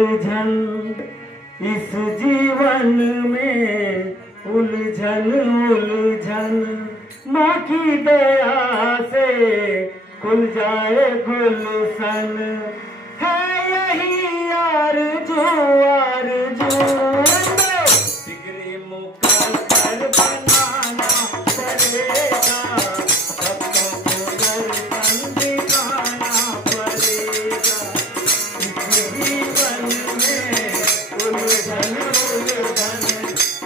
उलझन इस जीवन में उलझन उलझन। माँ की दया से खुल जाए गुलशन, है यही आरज़ू आरज़ू। डिग्री मुकद्दर बनाना पड़ेगा, भक्तों को दर्शन दिखाना पड़ेगा। इस जीवन में उलझन उलझन,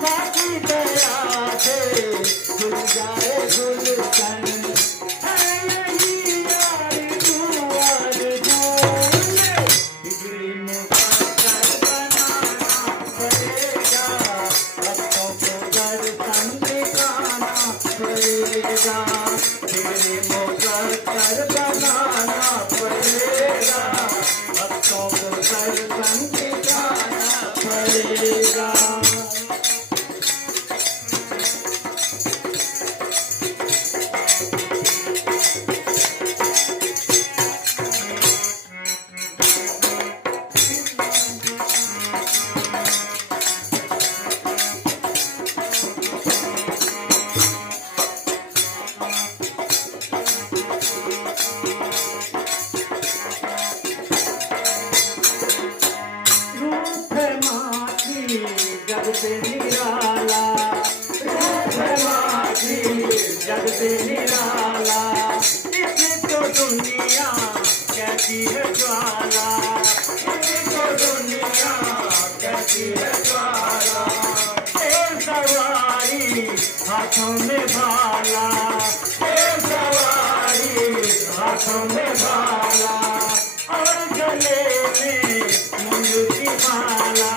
माँ की दया से खुल जाए गुलशन, है यही आरज़ू आरज़ू। डिग्री मुकद्दर बनाना पड़ेगा, भक्तों को दर्शन दिखाना पड़ेगा। डिग्री मुकद्दर बनाना पड़ेगा, भक्तों को दर्शन दिखाना पड़ेगा। जग से निराला, रूप माधी जग से निराला। इसको दुनिया कहती है ज्वाला, इसको दुनिया कहती है ज्वाला। एक सवारी हाथों में भाला, एक सवारी हाथों में भाला, और गले में मुंड की माला,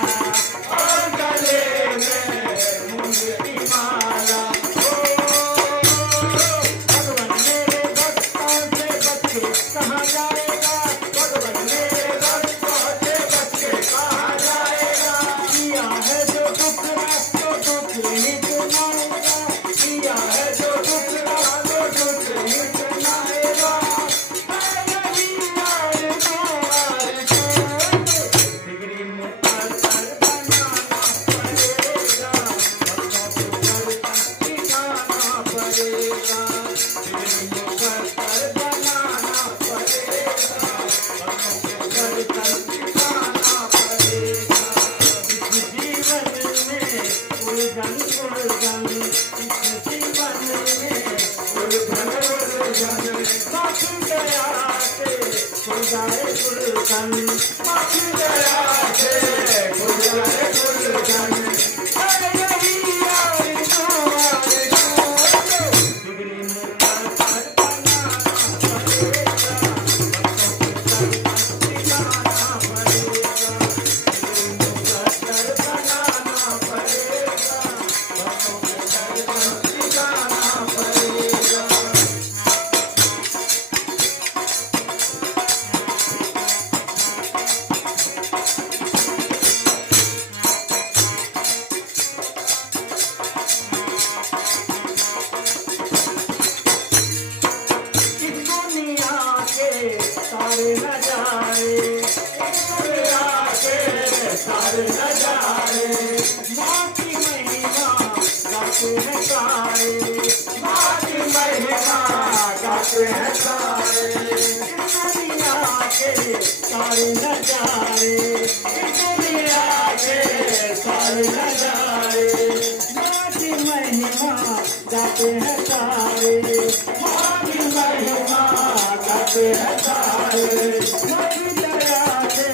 और गले में मुंड की माला। भगवान मेरे भक्तों से बच के कहाँ जाएगा, भगवान मेरे भक्तों से बच के कहाँ जाएगा। किया है जो टुकड़ा तो टुकड़े ही सुनाएगा, किया है जो टुकड़ा तो टुकड़े ही सुनाएगा। डिग्री मुकद्दर बनाना पड़ेगा, भक्तों को दर्शन दिखाना पड़ेगा। डिग्री मुकद्दर बनाना पड़ेगा, भक्तों को दर्शन दिखाना पड़ेगा। इस जीवन में उलझन उलझन, इस जीवन में उलझन उलझन। माँ की दया से खुल जाए गुलशन, माँ की दया से खुल जाए गुलशन, है यही आरज़ू आरज़ू। डिग्री मुकद्दर बनाना पड़ेगा, भक्तों को दर्शन दिखाना पड़ेगा। डिग्री मुकद्दर बनाना पड़ेगा, भक्तों को दर्शन दिखाना पड़ेगा। सारे नजारे, दुनिया के सारे नजारे, माँ की महिमा गाते हैं सारे, माँ की महिमा गाते हैं सारे। दुनिया के सारे नजारे, दुनिया के सारे नजारे, माँ की महिमा गाते हैं सारे, माँ की महिमा गाते हैं सारे। माँ की दया से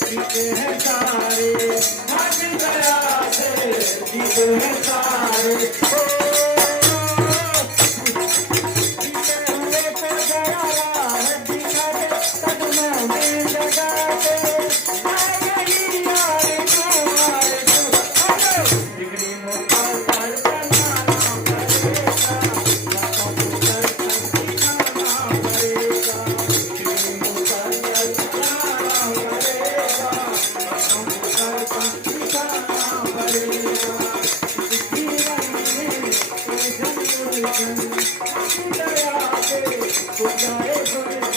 जीते हैं सारे, माँ की दया से जीते हैं सारे। जीते हुए तो दया है, जीते कदमों में लगाते, है यही आरज़ू आरज़ू। डिग्री मुकद्दर बनाना पड़ेगा, भक्तों को दर्शन दिखाना पड़ेगा। डिग्री मुकद्दर बनाना पड़ेगा, भक्तों को दर्शन दिखाना पड़ेगा। इस जीवन में उलझन उलझन, माँ की दया से खुल जाए गुलशन।